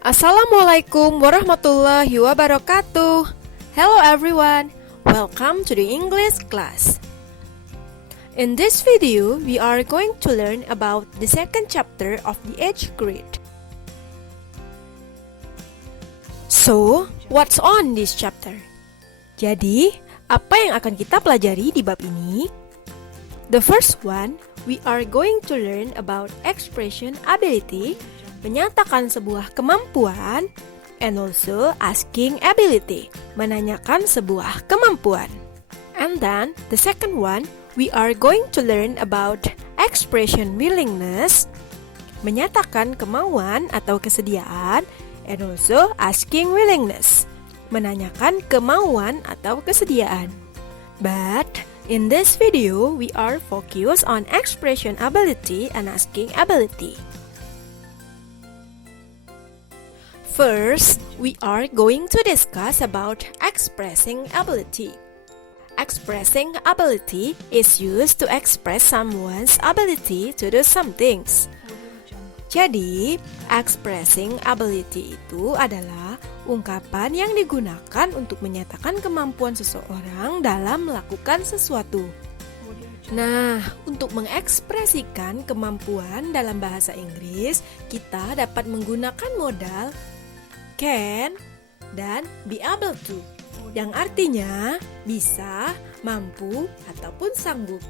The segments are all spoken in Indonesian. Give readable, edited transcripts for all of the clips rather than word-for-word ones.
Assalamualaikum warahmatullahi wabarakatuh. Hello everyone, welcome to the English class. In this video, we are going to learn about the second chapter of the 8th grade. So, what's on this chapter? Jadi, apa yang akan kita pelajari di bab ini? The first one, we are going to learn about expression ability, menyatakan sebuah kemampuan, and also asking ability, menanyakan sebuah kemampuan. And then, the second one, we are going to learn about expression willingness, menyatakan kemauan atau kesediaan, and also asking willingness, menanyakan kemauan atau kesediaan. But, in this video, we are focused on expression ability and asking ability. First, we are going to discuss about expressing ability. Expressing ability is used to express someone's ability to do some things. Jadi, expressing ability itu adalah ungkapan yang digunakan untuk menyatakan kemampuan seseorang dalam melakukan sesuatu. Nah, untuk mengekspresikan kemampuan dalam bahasa Inggris, kita dapat menggunakan modal can dan be able to, yang artinya bisa, mampu, ataupun sanggup.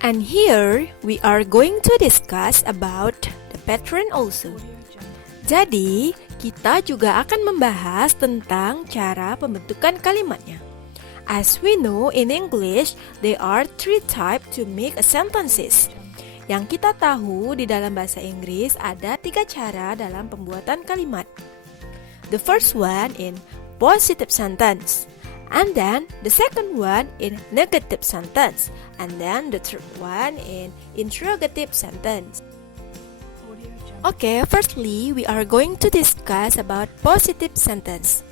And here, we are going to discuss about the pattern also. Jadi, kita juga akan membahas tentang cara pembentukan kalimatnya. As we know in English, there are 3 types to make a sentences. Yang kita tahu di dalam bahasa Inggris ada 3 cara dalam pembuatan kalimat. The first one in positive sentence, and then the second one in negative sentence, and then the third one in interrogative sentence. Okay, firstly, we are going to discuss about positive sentence.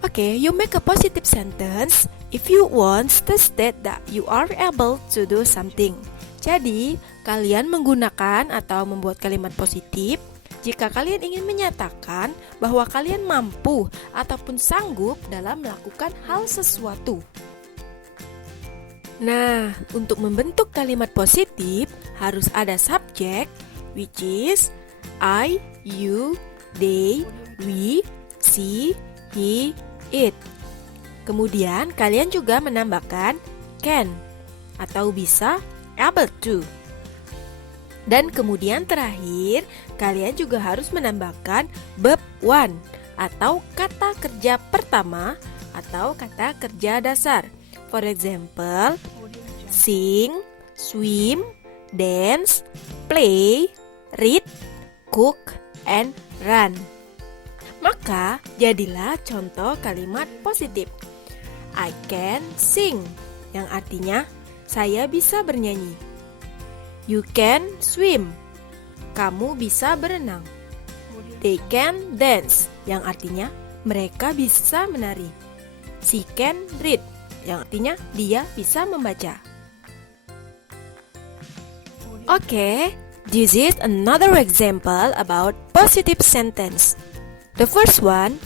Okay, you make a positive sentence if you want to state that you are able to do something. Jadi, kalian menggunakan atau membuat kalimat positif jika kalian ingin menyatakan bahwa kalian mampu ataupun sanggup dalam melakukan hal sesuatu. Nah, untuk membentuk kalimat positif harus ada subjek, which is I, you, they, we, she, he, it. Kemudian kalian juga menambahkan can atau bisa, able to. Dan kemudian terakhir, kalian juga harus menambahkan verb one atau kata kerja pertama atau kata kerja dasar. For example, sing, swim, dance, play, read, cook, and run. Maka, jadilah contoh kalimat positif. I can sing, yang artinya saya bisa bernyanyi. You can swim, kamu bisa berenang. They can dance, yang artinya mereka bisa menari. She can read, yang artinya dia bisa membaca. Okay, this is another example about positive sentence. The first one,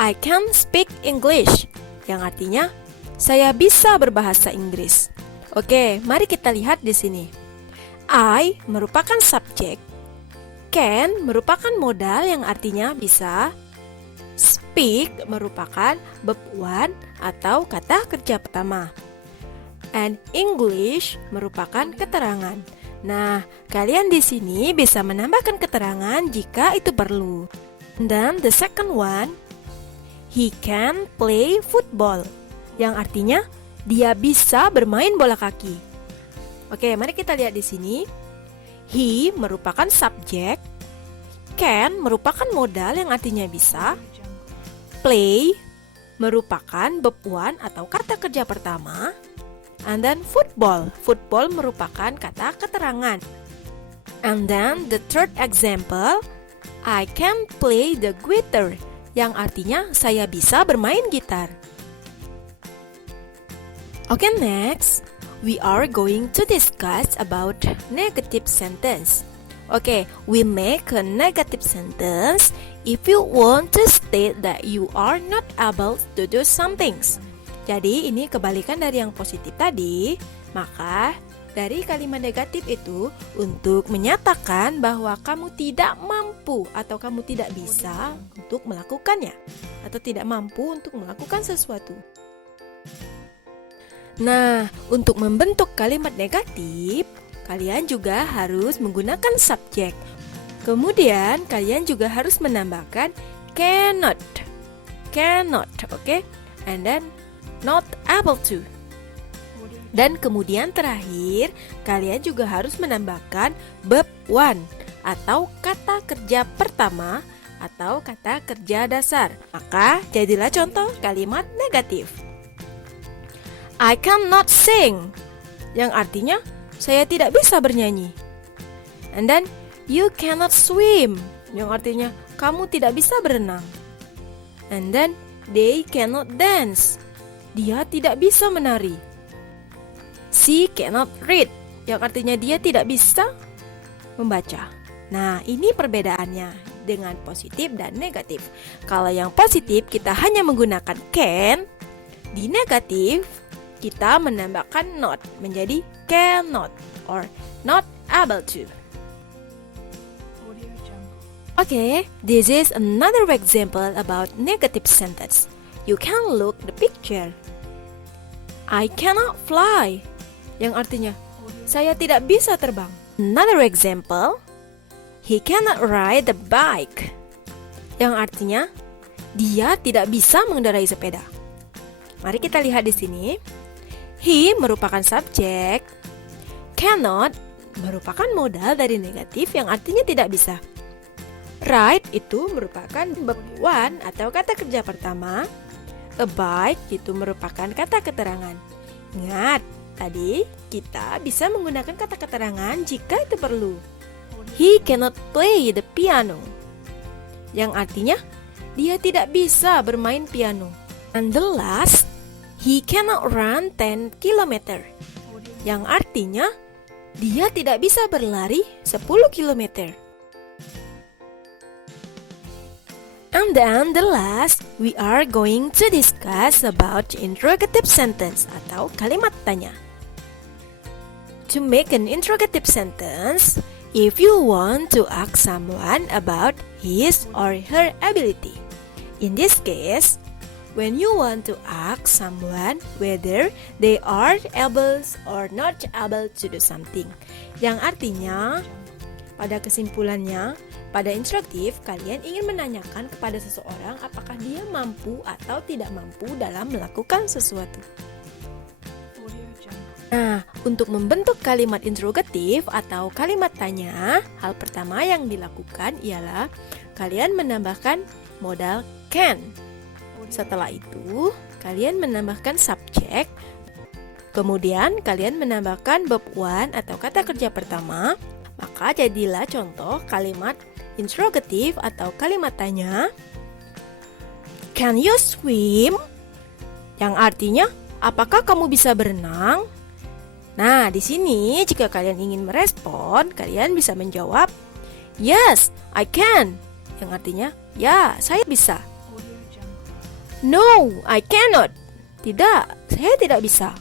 I can speak English, yang artinya saya bisa berbahasa Inggris. Oke, mari kita lihat di sini. I merupakan subjek, can merupakan modal yang artinya bisa, speak merupakan verb one atau kata kerja pertama, and English merupakan keterangan. Nah, kalian di sini bisa menambahkan keterangan jika itu perlu. Dan the second one, he can play football, yang artinya dia bisa bermain bola kaki. Oke, mari kita lihat di sini. He merupakan subjek, can merupakan modal yang artinya bisa, play merupakan verb one atau kata kerja pertama, and then football merupakan kata keterangan. And then the third example, I can play the guitar, yang artinya saya bisa bermain gitar. Okay, next, we are going to discuss about negative sentence. Okay, we make a negative sentence if you want to state that you are not able to do some things. Jadi ini kebalikan dari yang positif tadi. Maka dari kalimat negatif itu untuk menyatakan bahwa kamu tidak mampu atau kamu tidak bisa untuk melakukannya, atau tidak mampu untuk melakukan sesuatu. Nah, untuk membentuk kalimat negatif, kalian juga harus menggunakan subjek. Kemudian kalian juga harus menambahkan cannot, okay? And then not able to. Dan kemudian terakhir, kalian juga harus menambahkan verb one atau kata kerja pertama atau kata kerja dasar. Maka jadilah contoh kalimat negatif. I cannot sing, yang artinya saya tidak bisa bernyanyi. And then you cannot swim, yang artinya kamu tidak bisa berenang. And then they cannot dance, dia tidak bisa menari. She cannot read, yang artinya dia tidak bisa membaca. Nah, ini perbedaannya dengan positif dan negatif. Kalau yang positif kita hanya menggunakan can, di negatif kita menambahkan not menjadi cannot or not able to. Okay, this is another example about negative sentence. You can look the picture. I cannot fly, yang artinya saya tidak bisa terbang. Another example, he cannot ride the bike, yang artinya dia tidak bisa mengendarai sepeda. Mari kita lihat di sini. He merupakan subjek, cannot merupakan modal dari negatif yang artinya tidak bisa. Ride itu merupakan verb one atau kata kerja pertama. A bike itu merupakan kata keterangan. Ingat, tadi kita bisa menggunakan kata keterangan jika itu perlu. He cannot play the piano, yang artinya dia tidak bisa bermain piano. And the last, he cannot run 10 km, yang artinya dia tidak bisa berlari 10 km. And then the last, we are going to discuss about interrogative sentence atau kalimat tanya. To make an interrogative sentence, if you want to ask someone about his or her ability. In this case, when you want to ask someone whether they are able or not able to do something, yang artinya pada kesimpulannya, pada instruktif kalian ingin menanyakan kepada seseorang apakah dia mampu atau tidak mampu dalam melakukan sesuatu. Nah, untuk membentuk kalimat interrogatif atau kalimat tanya, hal pertama yang dilakukan ialah kalian menambahkan modal can. Setelah itu, kalian menambahkan subjek. Kemudian, kalian menambahkan verb one atau kata kerja pertama. Maka jadilah contoh kalimat interrogatif atau kalimat tanya. Can you swim? Yang artinya, apakah kamu bisa berenang? Nah, di sini jika kalian ingin merespon, kalian bisa menjawab, yes, I can. Yang artinya, ya, saya bisa. No, I cannot. Tidak, saya tidak bisa.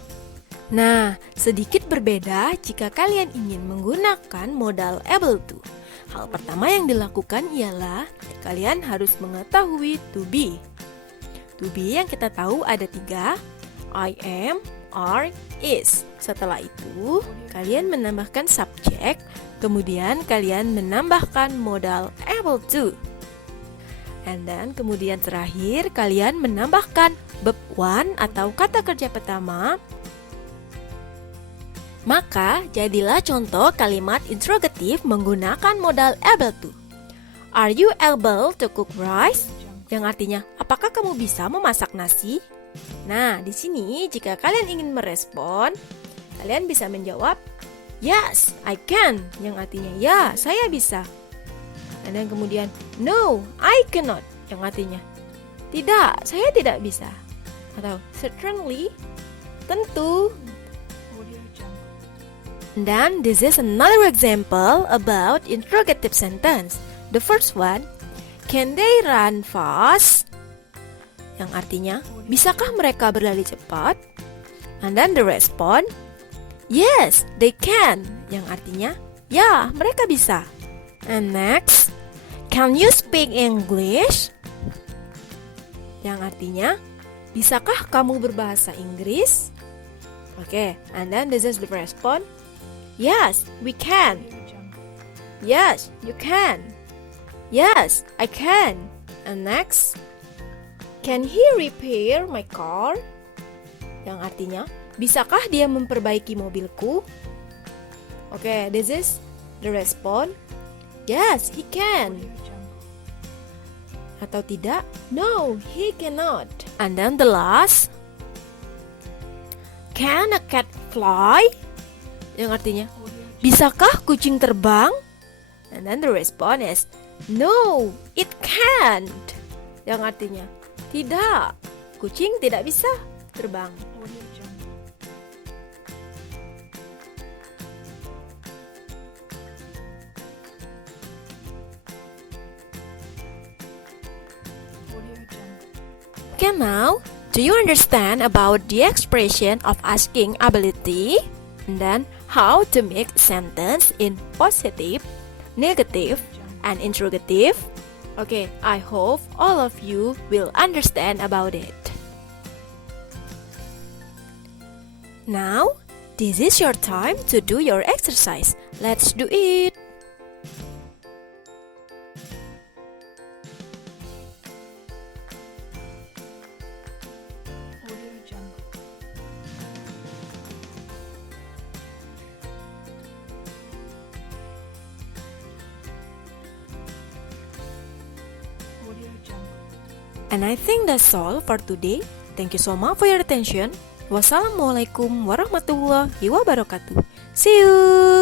Nah, sedikit berbeda jika kalian ingin menggunakan modal able to. Hal pertama yang dilakukan ialah kalian harus mengetahui to be. To be yang kita tahu ada 3, I am, are, is. Setelah itu, kalian menambahkan subjek, kemudian kalian menambahkan modal able to. And then kemudian terakhir kalian menambahkan verb one atau kata kerja pertama. Maka jadilah contoh kalimat interrogatif menggunakan modal able to. Are you able to cook rice? Yang artinya, apakah kamu bisa memasak nasi? Nah, di sini jika kalian ingin merespon, kalian bisa menjawab, yes, I can. Yang artinya, ya, saya bisa. Dan kemudian, no, I cannot. Yang artinya, tidak, saya tidak bisa. Atau certainly, tentu. And then this is another example about interrogative sentence. The first one, can they run fast? Yang artinya, bisakah mereka berlari cepat? And then the response, yes, they can. Yang artinya, ya, mereka bisa. And next, can you speak English? Yang artinya, bisakah kamu berbahasa Inggris? Okay, and then this is the response, yes, we can. Yes, you can. Yes, I can. And next, can he repair my car? Yang artinya, bisakah dia memperbaiki mobilku? Okay, this is the response, yes, he can. Atau tidak, no, he cannot. And then the last, can a cat fly? Yang artinya, bisakah kucing terbang? And then the response is, no, it can't. Yang artinya, tidak, kucing tidak bisa terbang. Okay, now, do you understand about the expression of asking ability? And then, how to make sentence in positive, negative, and interrogative? Okay, I hope all of you will understand about it. Now, this is your time to do your exercise. Let's do it! And I think that's all for today. Thank you so much for your attention. Wassalamualaikum warahmatullahi wabarakatuh. See you!